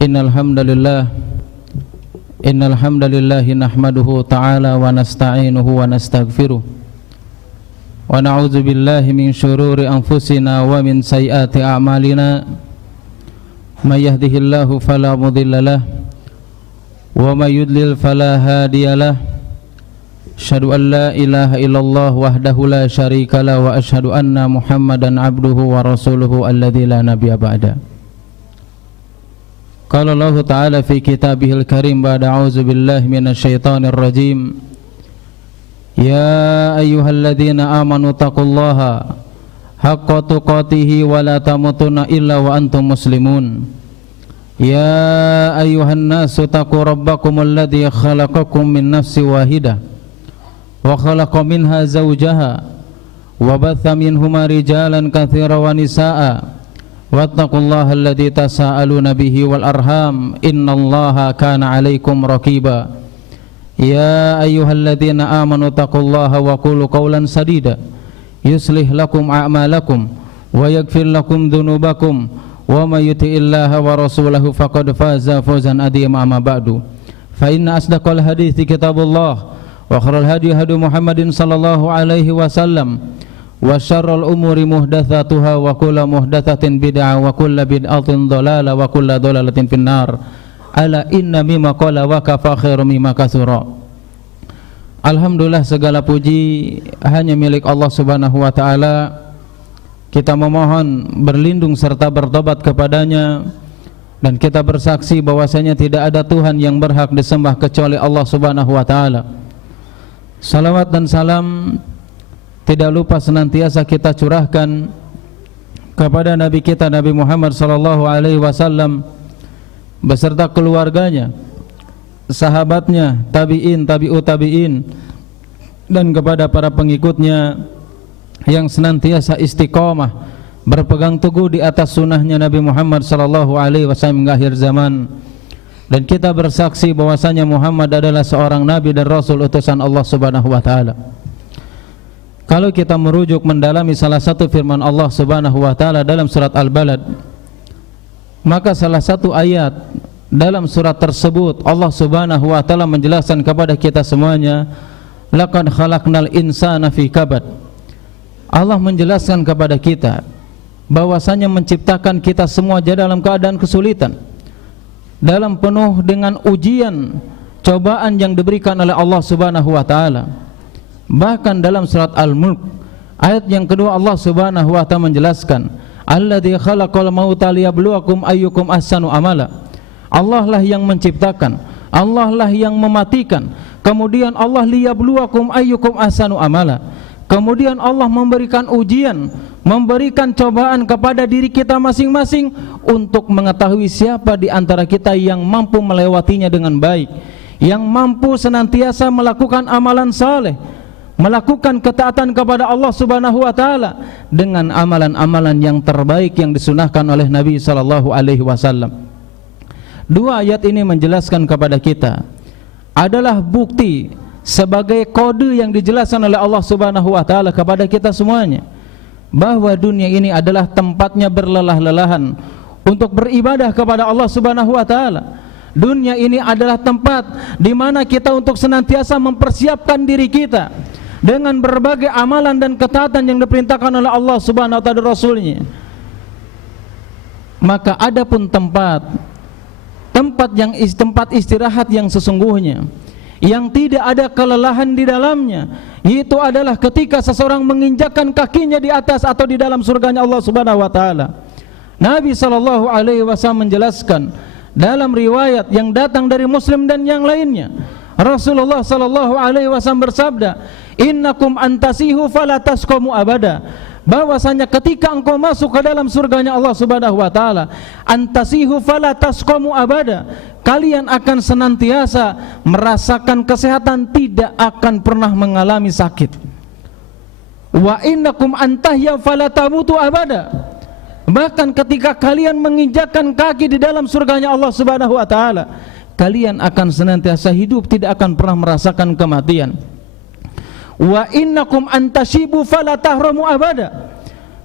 Innal hamdalillah nahmaduhu ta'ala wa nasta'inuhu wa nastaghfiruh wa na'udzu billahi min shururi anfusina wa min sayyiati a'malina may yahdihillahu fala mudilla lahu wa may yudlil fala hadiyalah. Asyhadu an la ilaha illallah wahdahu la syarika lahu wa asyhadu anna Muhammadan abduhu wa rasuluhu alladzi la nabiyya ba'da. Qala Allah Ta'ala fi kitabihil karim ba'da a'udzu billahi minasyaitonir rajim. Ya ayyuhalladzina amanu taqullaha haqqa tuqatih wa la tamutunna illa wa antum muslimun. Ya ayyuhan nasu taqu rabbakumul ladzi khalaqakum min nafsin wahidah wa khalaqa minha zawjaha wa batha minhuma rijalan katsiran wa nisaa'a wattaqullaha alladzi tasaaluna bihi wal arham innallaha kana 'alaikum raqiba. Ya ayyuhalladzina amanu taqullaha wa qulu qawlan sadida yuslih lakum a'malakum wa yaghfir lakum dhunubakum wa may yuti'illaha wa rasulahu faqad faza fawzan 'azima. Amma ba'du, fa inna asdaqal hadithi kitabullah wa khairal hadi hadi Muhammadin sallallahu alaihi wasallam wa syarrul umuri muhdatsatuha wa kullu muhdatsatin bid'ah wa kullu bid'atin dhalalah wa kullu dhalalatin finnar. Ala inna mimma qala wa kafa khairum mimma kasura. Alhamdulillah, segala puji hanya milik Allah Subhanahu wa taala. Kita memohon berlindung serta bertobat kepadanya, dan kita bersaksi bahwasanya tidak ada Tuhan yang berhak disembah kecuali Allah Subhanahu wa taala. Salawat dan salam tidak lupa senantiasa kita curahkan kepada Nabi kita Nabi Muhammad sallallahu alaihi wasallam beserta keluarganya, sahabatnya, tabi'in, tabi'ut tabi'in, dan kepada para pengikutnya yang senantiasa istiqamah berpegang teguh di atas sunnahnya Nabi Muhammad sallallahu alaihi wasallam hingga akhir zaman. Dan kita bersaksi bahwasanya Muhammad adalah seorang nabi dan rasul utusan Allah Subhanahu wa taala. Kalau kita merujuk mendalami salah satu firman Allah Subhanahu wa taala dalam surat Al-Balad, maka salah satu ayat dalam surat tersebut Allah Subhanahu wa taala menjelaskan kepada kita semuanya, laqad khalaqnal insana fi kabad. Allah menjelaskan kepada kita bahwasanya menciptakan kita semua dalam keadaan kesulitan, dalam penuh dengan ujian, cobaan yang diberikan oleh Allah Subhanahu wa taala. Bahkan dalam surat Al-Mulk ayat yang kedua Allah Subhanahu wa taala menjelaskan, alladzi khalaqal mauta liyabluwakum ayyukum ahsanu amala. Allah lah yang menciptakan, Allah lah yang mematikan, kemudian Allah liyabluwakum ayyukum ahsanu amala. Kemudian Allah memberikan ujian, memberikan cobaan kepada diri kita masing-masing untuk mengetahui siapa di antara kita yang mampu melewatinya dengan baik, yang mampu senantiasa melakukan amalan saleh, melakukan ketaatan kepada Allah Subhanahu wa taala dengan amalan-amalan yang terbaik yang disunahkan oleh Nabi sallallahu alaihi wasallam. Dua ayat ini menjelaskan kepada kita adalah bukti sebagai kode yang dijelaskan oleh Allah Subhanahu wa taala kepada kita semuanya, bahwa dunia ini adalah tempatnya berlelah-lelahan untuk beribadah kepada Allah Subhanahu wa taala. Dunia ini adalah tempat di mana kita untuk senantiasa mempersiapkan diri kita dengan berbagai amalan dan ketaatan yang diperintahkan oleh Allah Subhanahu wa taala dan Rasulnya. Maka adapun tempat istirahat yang sesungguhnya, yang tidak ada kelelahan di dalamnya, itu adalah ketika seseorang menginjakkan kakinya di atas atau di dalam surganya Allah Subhanahu wa taala. Nabi sallallahu alaihi wasallam menjelaskan dalam riwayat yang datang dari Muslim dan yang lainnya, Rasulullah sallallahu alaihi wasallam bersabda, innakum antasihu fala tasqamu abada. Bahwasanya ketika engkau masuk ke dalam surganya Allah Subhanahu wa taala, antasihu fala tasqamu abada, kalian akan senantiasa merasakan kesehatan, tidak akan pernah mengalami sakit. Wa innakum antahya fala tamutu abada. Bahkan ketika kalian menginjakkan kaki di dalam surganya Allah Subhanahu wa taala, kalian akan senantiasa hidup, tidak akan pernah merasakan kematian. Wa innakum antashibu fala tahramu abada.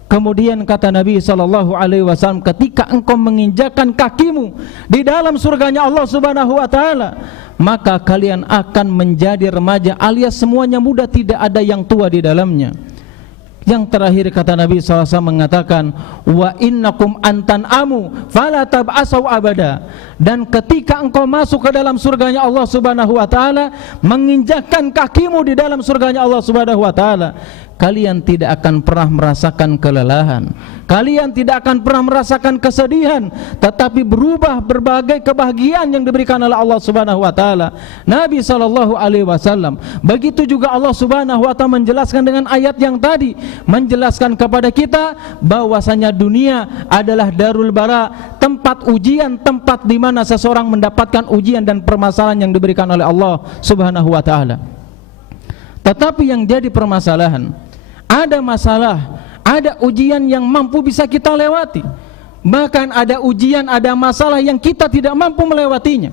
Kemudian kata Nabi SAW, ketika engkau menginjakkan kakimu di dalam surganya Allah Subhanahu wa taala, maka kalian akan menjadi remaja alias semuanya muda, tidak ada yang tua di dalamnya. Yang terakhir kata Nabi SAW mengatakan, wa innakum antan amu fala tab'asau abada. Dan ketika engkau masuk ke dalam surganya Allah Subhanahu wa taala, menginjakkan kakimu di dalam surganya Allah Subhanahu wa taala, kalian tidak akan pernah merasakan kelelahan, kalian tidak akan pernah merasakan kesedihan, tetapi berubah berbagai kebahagiaan yang diberikan oleh Allah Subhanahu wa taala. Nabi sallallahu alaihi wasallam, begitu juga Allah Subhanahu wa taala menjelaskan dengan ayat yang tadi, menjelaskan kepada kita bahwasanya dunia adalah darul bala, tempat ujian, tempat di mana seseorang mendapatkan ujian dan permasalahan yang diberikan oleh Allah Subhanahu wa taala. Tetapi yang jadi permasalahan, ada masalah, ada ujian yang mampu bisa kita lewati. Bahkan ada ujian, ada masalah yang kita tidak mampu melewatinya.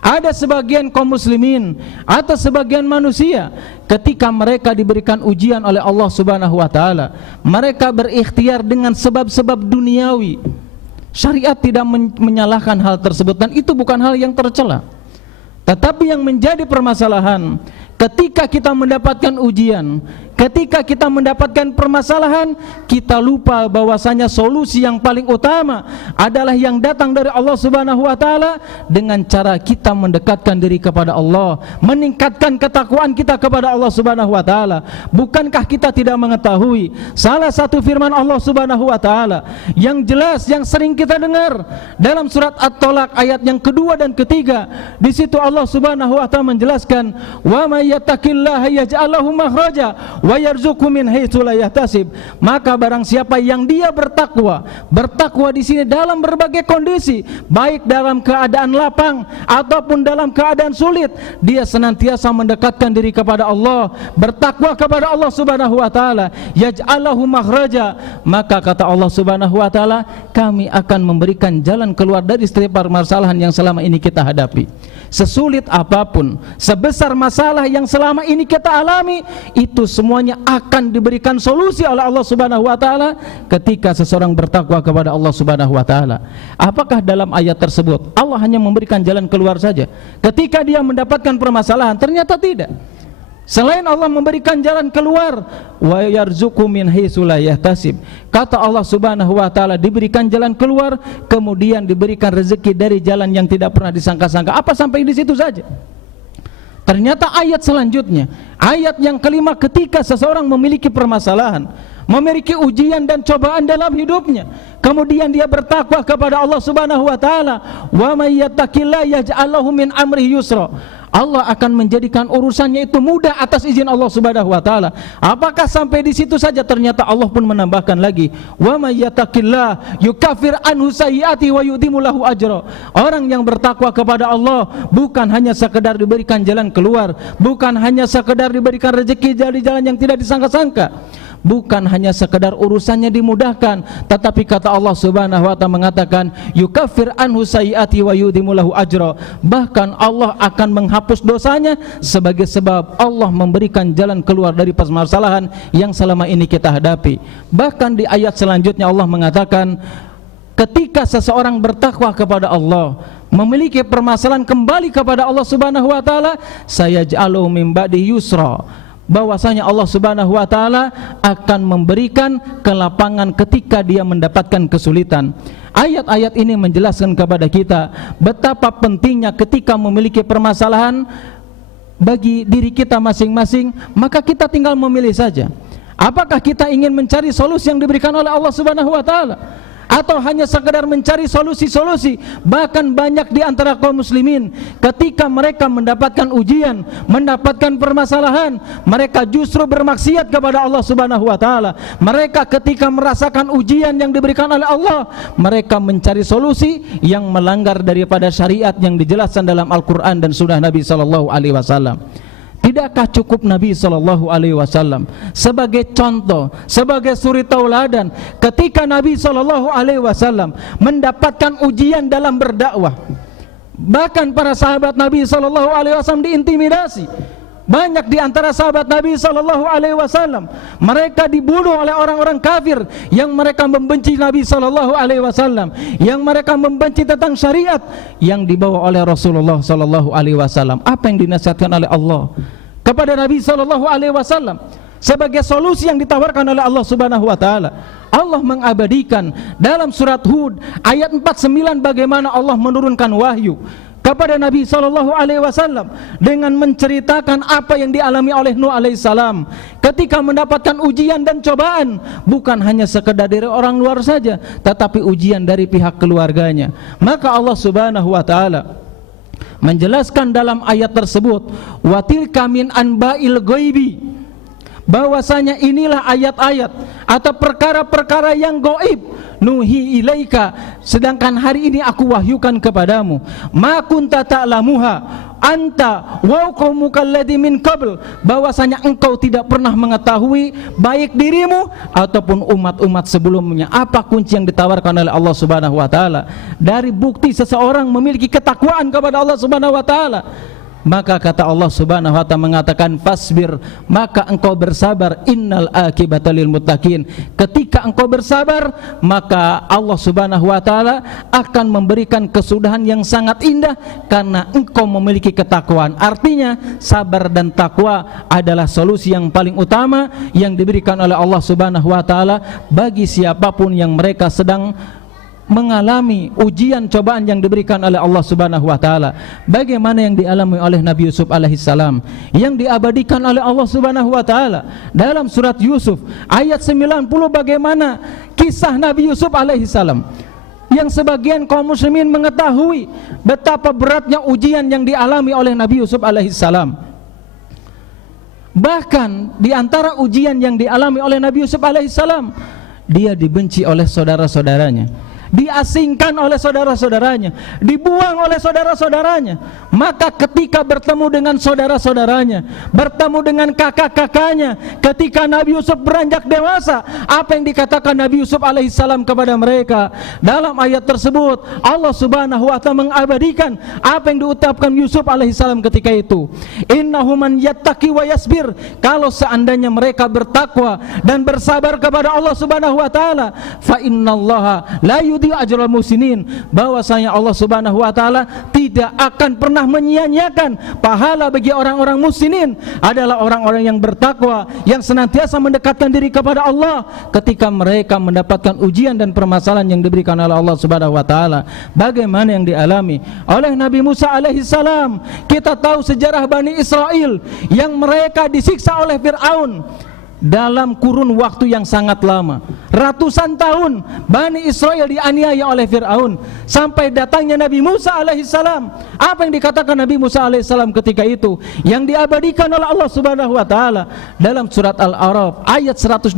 Ada sebagian kaum muslimin atau sebagian manusia, ketika mereka diberikan ujian oleh Allah Subhanahu wa taala, mereka berikhtiar dengan sebab-sebab duniawi. Syariat tidak menyalahkan hal tersebut dan itu bukan hal yang tercela. Tetapi yang menjadi permasalahan, ketika kita mendapatkan ujian, ketika kita mendapatkan permasalahan, kita lupa bahwasanya solusi yang paling utama adalah yang datang dari Allah Subhanahu wa taala, dengan cara kita mendekatkan diri kepada Allah, meningkatkan ketakwaan kita kepada Allah Subhanahu wa taala. Bukankah kita tidak mengetahui salah satu firman Allah Subhanahu wa taala yang jelas, yang sering kita dengar dalam surat At-Talaq ayat yang kedua dan ketiga? Di situ Allah Subhanahu wa taala menjelaskan, wa may yattaqillaha yaj'al lahu makhraja wa yarzuqhu min haitsu la yahtasib. Maka barang siapa yang dia bertakwa di sini dalam berbagai kondisi, baik dalam keadaan lapang ataupun dalam keadaan sulit, dia senantiasa mendekatkan diri kepada Allah, bertakwa kepada Allah Subhanahu wa taala, yaj'al lahu makhraja, maka kata Allah Subhanahu wa taala, kami akan memberikan jalan keluar dari setiap permasalahan yang selama ini kita hadapi. Sesulit apapun, sebesar masalah yang selama ini kita alami, itu semuanya akan diberikan solusi oleh Allah Subhanahu wa taala ketika seseorang bertakwa kepada Allah Subhanahu wa taala. Apakah dalam ayat tersebut Allah hanya memberikan jalan keluar saja ketika dia mendapatkan permasalahan? Ternyata tidak. Selain Allah memberikan jalan keluar, wa yarzuqhu min haitsu la yahtasib, kata Allah Subhanahu wa taala, diberikan jalan keluar, kemudian diberikan rezeki dari jalan yang tidak pernah disangka-sangka. Apa sampai di situ saja? Ternyata ayat selanjutnya, ayat yang kelima, ketika seseorang memiliki permasalahan, memiliki ujian dan cobaan dalam hidupnya, kemudian dia bertakwa kepada Allah Subhanahu wa taala, wa may yattaqillaha yaj'al lahu min amrihi yusra, Allah akan menjadikan urusannya itu mudah atas izin Allah Subhanahu wa taala. Apakah sampai di situ saja? Ternyata Allah pun menambahkan lagi, wa may yattaqillah yukaffir anhu sayyi'ati wa yudimu lahu ajra. Orang yang bertakwa kepada Allah bukan hanya sekedar diberikan jalan keluar, bukan hanya sekedar diberikan rezeki dari jalan yang tidak disangka-sangka, bukan hanya sekedar urusannya dimudahkan, tetapi kata Allah Subhanahu wa taala mengatakan, yukaffir anhu sayyi'ati wa yudimu lahu ajra, bahkan Allah akan menghapus dosanya sebagai sebab Allah memberikan jalan keluar dari permasalahan yang selama ini kita hadapi. Bahkan di ayat selanjutnya Allah mengatakan, ketika seseorang bertakwa kepada Allah, memiliki permasalahan, kembali kepada Allah Subhanahu wa taala, sayaj'alu min ba'di yusra, bahwasanya Allah Subhanahu wa taala akan memberikan kelapangan ketika dia mendapatkan kesulitan. Ayat-ayat ini menjelaskan kepada kita betapa pentingnya ketika memiliki permasalahan bagi diri kita masing-masing, maka kita tinggal memilih saja. Apakah kita ingin mencari solusi yang diberikan oleh Allah Subhanahu wa taala, atau hanya sekedar mencari solusi-solusi? Bahkan banyak di antara kaum muslimin, ketika mereka mendapatkan ujian, mendapatkan permasalahan, mereka justru bermaksiat kepada Allah Subhanahu wa taala. Mereka ketika merasakan ujian yang diberikan oleh Allah, mereka mencari solusi yang melanggar daripada syariat yang dijelaskan dalam Al-Quran dan Sunnah Nabi sallallahu alaihi wasallam. Tidakkah cukup Nabi sallallahu alaihi wasallam sebagai contoh, sebagai suri tauladan, ketika Nabi sallallahu alaihi wasallam mendapatkan ujian dalam berdakwah? Bahkan para sahabat Nabi sallallahu alaihi wasallam diintimidasi, Banyak di antara sahabat Nabi sallallahu alaihi wasallam mereka dibunuh oleh orang-orang kafir yang mereka membenci Nabi sallallahu alaihi wasallam, yang mereka membenci tentang syariat yang dibawa oleh Rasulullah sallallahu alaihi wasallam. Apa yang dinasihatkan oleh Allah kepada Nabi sallallahu alaihi wasallam sebagai solusi yang ditawarkan oleh Allah Subhanahu wa taala? Allah mengabadikan dalam surat Hud ayat 49 bagaimana Allah menurunkan wahyu kepada Nabi sallallahu alaihi wasallam dengan menceritakan apa yang dialami oleh Nuh alaihissalam ketika mendapatkan ujian dan cobaan, bukan hanya sekedar dari orang luar saja, tetapi ujian dari pihak keluarganya. Maka Allah Subhanahu wa taala menjelaskan dalam ayat tersebut, wa tilka min anba'il ghaibi, bahwasanya inilah ayat-ayat atau perkara-perkara yang gaib, nuhi ilaika, sedangkan hari ini aku wahyukan kepadamu, ma kunta ta'lamuha anta wa qaumuka alladzi min qabl, bahwasanya engkau tidak pernah mengetahui baik dirimu ataupun umat-umat sebelumnya. Apa kunci yang ditawarkan oleh Allah Subhanahu wa taala dari bukti seseorang memiliki ketakwaan kepada Allah Subhanahu wa taala? Maka kata Allah Subhanahu wa ta'ala mengatakan fasbir, maka engkau bersabar, innal akibata lil muttaqin. Ketika engkau bersabar, maka Allah Subhanahu wa ta'ala akan memberikan kesudahan yang sangat indah karena engkau memiliki ketakwaan. Artinya sabar dan takwa adalah solusi yang paling utama yang diberikan oleh Allah Subhanahu wa ta'ala bagi siapapun yang mereka sedang mengalami ujian cobaan yang diberikan oleh Allah Subhanahu wa taala. Bagaimana yang dialami oleh Nabi Yusuf alaihissalam yang diabadikan oleh Allah Subhanahu wa taala dalam surat Yusuf ayat 90, bagaimana kisah Nabi Yusuf alaihissalam yang sebagian kaum muslimin mengetahui betapa beratnya ujian yang dialami oleh Nabi Yusuf alaihissalam. Bahkan di antara ujian yang dialami oleh Nabi Yusuf alaihissalam, dia dibenci oleh saudara-saudaranya, diasingkan oleh saudara-saudaranya, dibuang oleh saudara-saudaranya. Maka ketika bertemu dengan saudara-saudaranya, bertemu dengan kakak-kakaknya, ketika Nabi Yusuf beranjak dewasa, apa yang dikatakan Nabi Yusuf alaihissalam kepada mereka? Dalam ayat tersebut Allah Subhanahu wa ta'ala mengabadikan apa yang diucapkan Yusuf alaihissalam ketika itu, innahu man yattaqi wa yasbir, kalau seandainya mereka bertakwa dan bersabar kepada Allah Subhanahu wa ta'ala, fa innallaha la ajrul musinin, bahwasanya Allah Subhanahu wa taala tidak akan pernah menyia-nyiakan pahala bagi orang-orang muslimin, adalah orang-orang yang bertakwa yang senantiasa mendekatkan diri kepada Allah ketika mereka mendapatkan ujian dan permasalahan yang diberikan oleh Allah Subhanahu wa taala. Bagaimana yang dialami oleh Nabi Musa alaihissalam? Kita tahu sejarah Bani Israel yang mereka disiksa oleh Fir'aun dalam kurun waktu yang sangat lama. Ratusan tahun Bani Israel dianiaya oleh Fir'aun sampai datangnya Nabi Musa alaihissalam. Apa yang dikatakan Nabi Musa alaihissalam ketika itu yang diabadikan oleh Allah Subhanahu wa taala dalam surat Al-A'raf ayat 128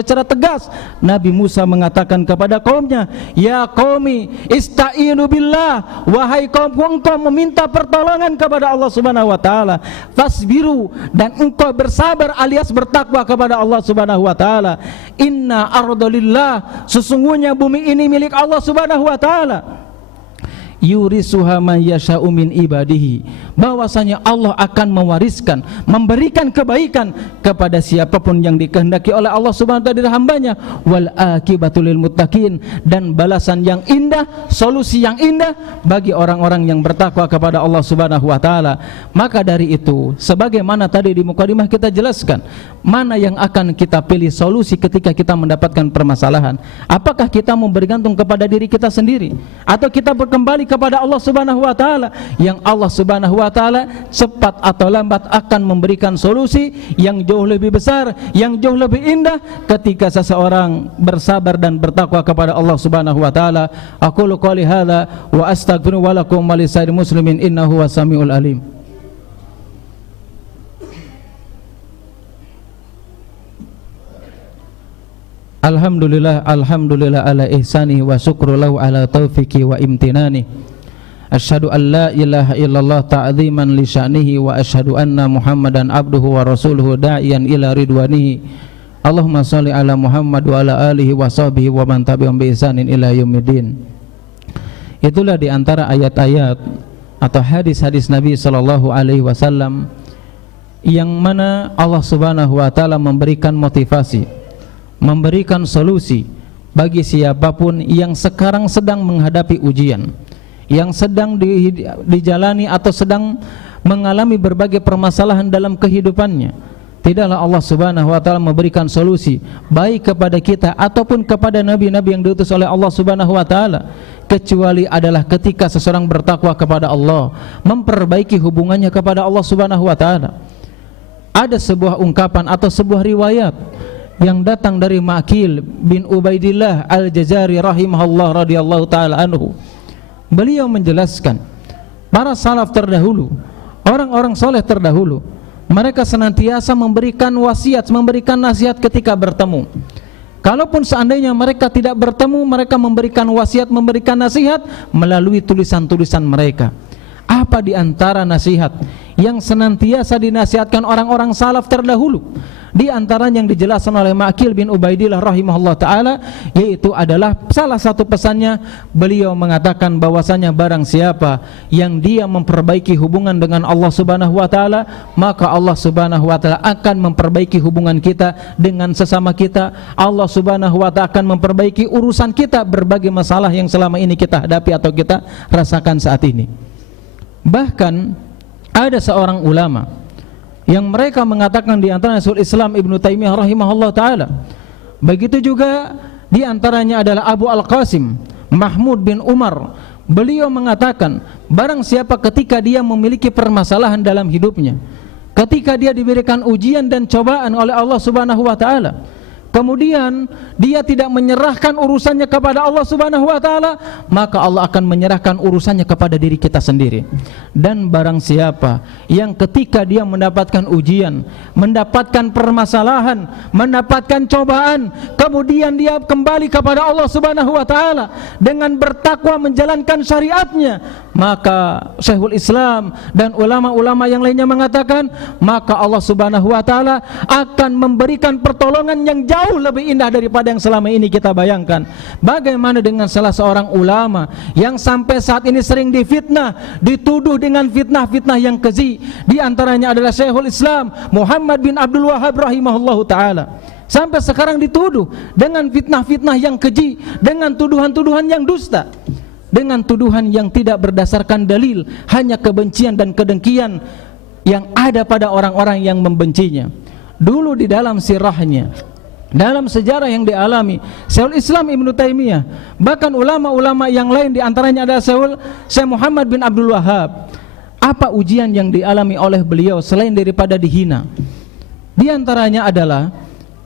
secara tegas. Nabi Musa mengatakan kepada kaumnya, ya qaumi ista'inu billah, wahai kaumku, engkau meminta pertolongan kepada Allah Subhanahu wa taala, fasbiru, dan engkau bersabar alias bertakwa kepada Allah Subhanahu wa taala. Inna ardalillah, sesungguhnya bumi ini milik Allah Subhanahu wa taala. Yurisuha man yasha'u min ibadihi, bahwasanya Allah akan mewariskan, memberikan kebaikan kepada siapapun yang dikehendaki oleh Allah Subhanahu wa taala dari hambanya. Wal akibatu lil muttaqin, dan balasan yang indah, solusi yang indah bagi orang-orang yang bertakwa kepada Allah Subhanahu wa taala. Maka dari itu, sebagaimana tadi di mukadimah kita jelaskan, mana yang akan kita pilih solusi ketika kita mendapatkan permasalahan? Apakah kita mau bergantung kepada diri kita sendiri, atau kita berkembali kepada Allah Subhanahu wa taala, yang Allah Subhanahu wa taala cepat atau lambat akan memberikan solusi yang jauh lebih besar, yang jauh lebih indah ketika seseorang bersabar dan bertakwa kepada Allah Subhanahu wa taala. Aqulu qouli hadza wa astaghfiru wa lakum wa lisairil muslimin innahu was-sami'ul alim. Alhamdulillah, alhamdulillah ala ihsani wa syukru lahu ala taufiqi wa imtinani. Asyhadu an la ilaha illallah ta'ziman li sya'nihi wa asyhadu anna Muhammadan abduhu wa rasuluhu da'iyan ila ridwanihi. Allahumma shalli ala Muhammad wa ala alihi wa sahbihi wa man tabi'ahum bi ihsanin ila yaumiddin. Itulah di antara ayat-ayat atau hadis-hadis Nabi sallallahu alaihi wasallam yang mana Allah Subhanahu wa taala memberikan motivasi, memberikan solusi bagi siapapun yang sekarang sedang menghadapi ujian, yang sedang dijalani atau sedang mengalami berbagai permasalahan dalam kehidupannya. Tidaklah Allah Subhanahu wa taala memberikan solusi baik kepada kita ataupun kepada nabi-nabi yang diutus oleh Allah Subhanahu wa taala, kecuali adalah ketika seseorang bertakwa kepada Allah, memperbaiki hubungannya kepada Allah Subhanahu wa taala. Ada sebuah ungkapan atau sebuah riwayat yang datang dari Ma'qil bin Ubaidillah Al-Jazari rahimahullah radhiyallahu taala anhu. Beliau menjelaskan, para salaf terdahulu, orang-orang soleh terdahulu, mereka senantiasa memberikan wasiat, memberikan nasihat ketika bertemu. Kalaupun seandainya mereka tidak bertemu, mereka memberikan wasiat, memberikan nasihat melalui tulisan-tulisan mereka. Apa di antara nasihat yang senantiasa dinasihatkan orang-orang salaf terdahulu? Di antara yang dijelaskan oleh Ma'qil bin Ubaidillah rahimahullah ta'ala, yaitu adalah salah satu pesannya, beliau mengatakan bahwasanya barang siapa yang dia memperbaiki hubungan dengan Allah Subhanahu wa ta'ala, maka Allah Subhanahu wa ta'ala akan memperbaiki hubungan kita dengan sesama kita. Allah Subhanahu wa ta'ala akan memperbaiki urusan kita, berbagai masalah yang selama ini kita hadapi atau kita rasakan saat ini. Bahkan ada seorang ulama yang mereka mengatakan, di antaranya Syaikhul Islam Ibnu Taimiyah rahimahullah taala. Begitu juga di antaranya adalah Abu Al-Qasim Mahmud bin Umar. Beliau mengatakan, barang siapa ketika dia memiliki permasalahan dalam hidupnya, ketika dia diberikan ujian dan cobaan oleh Allah Subhanahu wa taala, kemudian dia tidak menyerahkan urusannya kepada Allah Subhanahu wa taala, maka Allah akan menyerahkan urusannya kepada diri kita sendiri. Dan barang siapa yang ketika dia mendapatkan ujian, mendapatkan permasalahan, mendapatkan cobaan, kemudian dia kembali kepada Allah Subhanahu wa taala dengan bertakwa menjalankan syariatnya, maka Syekhul Islam dan ulama-ulama yang lainnya mengatakan, maka Allah Subhanahu wa taala akan memberikan pertolongan yang jauh lebih indah daripada yang selama ini kita bayangkan. Bagaimana dengan salah seorang ulama yang sampai saat ini sering difitnah, dituduh dengan fitnah-fitnah yang keji. Di antaranya adalah Syekhul Islam Muhammad bin Abdul Wahhab rahimahullahu taala. Sampai sekarang dituduh dengan fitnah-fitnah yang keji, dengan tuduhan-tuduhan yang dusta, dengan tuduhan yang tidak berdasarkan dalil, hanya kebencian dan kedengkian yang ada pada orang-orang yang membencinya. Dulu di dalam sirahnya, dalam sejarah yang dialami Syekhul Islam Ibnu Taimiyah, bahkan ulama-ulama yang lain, di antaranya ada Syekh Muhammad bin Abdul Wahhab, apa ujian yang dialami oleh beliau selain daripada dihina? Di antaranya adalah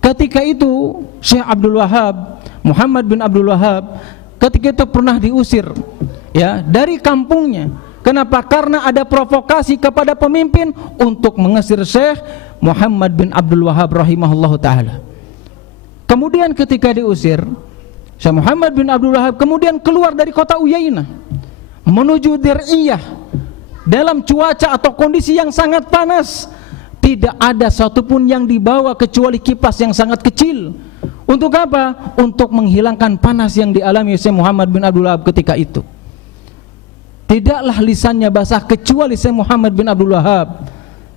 ketika itu Syekh Abdul Wahhab, Muhammad bin Abdul Wahhab, ketika itu pernah diusir ya dari kampungnya. Kenapa? Karena ada provokasi kepada pemimpin untuk mengusir Syekh Muhammad bin Abdul Wahhab rahimahullahu taala. Kemudian ketika diusir, Syekh Muhammad bin Abdul Wahhab kemudian keluar dari kota Uyainah menuju Dir'iyah dalam cuaca atau kondisi yang sangat panas. Tidak ada satupun yang dibawa kecuali kipas yang sangat kecil. Untuk apa? Untuk menghilangkan panas yang dialami Syekh Muhammad bin Abdul Wahhab ketika itu. Tidaklah lisannya basah kecuali Syekh Muhammad bin Abdul Wahhab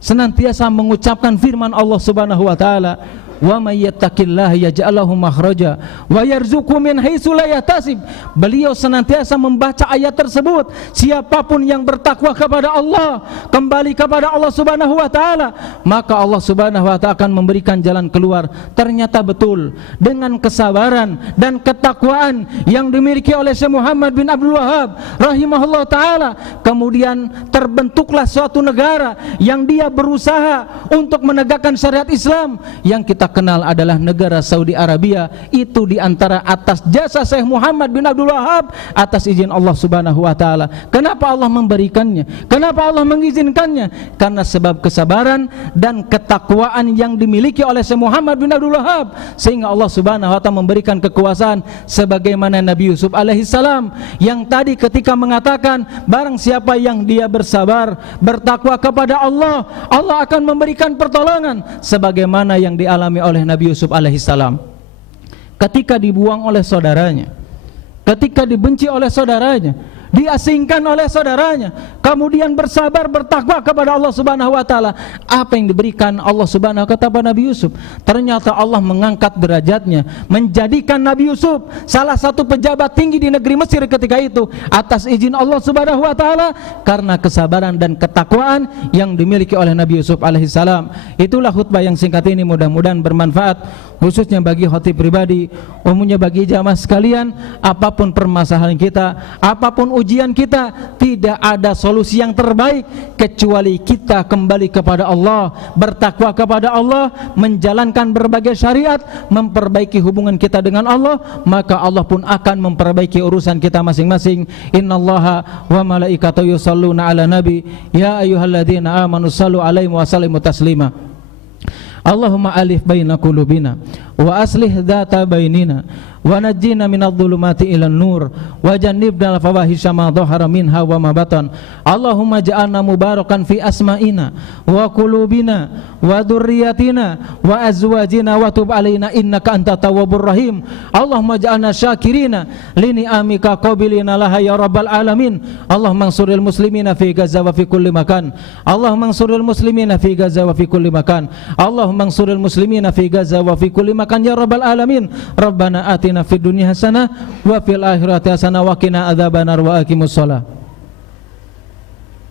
senantiasa mengucapkan firman Allah Subhanahu wa taala, wa may yattaqillaha yaj'al lahu makhraja wa yarzuqhu min haitsu la yahtasib. Beliau senantiasa membaca ayat tersebut, siapapun yang bertakwa kepada Allah, kembali kepada Allah Subhanahu wa taala, maka Allah Subhanahu wa taala akan memberikan jalan keluar. Ternyata betul, dengan kesabaran dan ketakwaan yang dimiliki oleh Syekh Muhammad bin Abdul Wahhab rahimahullah taala, kemudian terbentuklah suatu negara yang dia berusaha untuk menegakkan syariat Islam. Yang kita kenal adalah negara Saudi Arabia. Itu diantara atas jasa Syekh Muhammad bin Abdul Wahhab, atas izin Allah Subhanahu wa taala. Kenapa Allah memberikannya? Kenapa Allah mengizinkannya? Karena sebab kesabaran dan ketakwaan yang dimiliki oleh Syekh Muhammad bin Abdul Wahhab, sehingga Allah Subhanahu wa taala memberikan kekuasaan sebagaimana Nabi Yusuf alaihissalam yang tadi ketika mengatakan, barang siapa yang dia bersabar, bertakwa kepada Allah, Allah akan memberikan pertolongan sebagaimana yang dialami oleh Nabi Yusuf alaihissalam. Ketika dibuang oleh saudaranya, ketika dibenci oleh saudaranya, diasingkan oleh saudaranya, kemudian bersabar bertakwa kepada Allah Subhanahu wa taala. Apa yang diberikan Allah Subhanahu wa taala kepada Nabi Yusuf? Ternyata Allah mengangkat derajatnya, menjadikan Nabi Yusuf salah satu pejabat tinggi di negeri Mesir ketika itu atas izin Allah Subhanahu wa taala karena kesabaran dan ketakwaan yang dimiliki oleh Nabi Yusuf alaihissalam. Itulah khutbah yang singkat ini, mudah-mudahan bermanfaat khususnya bagi khotib pribadi, umumnya bagi jamaah sekalian. Apapun permasalahan kita, apapun ujian kita, tidak ada solusi yang terbaik kecuali kita kembali kepada Allah, bertakwa kepada Allah, menjalankan berbagai syariat, memperbaiki hubungan kita dengan Allah, maka Allah pun akan memperbaiki urusan kita masing-masing. Innallaha wa malaikatahu yusholluna ala nabi ya ayyuhalladzina amanu shallu alaihi wa sallimu taslima. Allahumma alif baina qulubina wa aslih dzata bainina wa najjina minadh-dhulumati ilan nur wa jannibna al-fawahisha ma dhahara minha wa ma batan. Allahumma ja'alna mubarakan fi asma'ina wa qulubina wa dzurriyyatina wa azwajina wa tub alaina innaka antat tawwabur rahim. Allahumma ja'alna syakirina li ni'amika qabilina laha ya rabbal alamin. Allahumma ansuril muslimina fi Gaza wa fi kulli makan. Allahumma ansuril muslimina fi Gaza wa fi kulli makan. Allahumma ansuril muslimina fi Gaza wa fi kulli makan ya rabbal alamin. Rabbana atina fid dunya hasanah wa fil akhirati hasanah wa qina adzabannar wa aqimus shalah.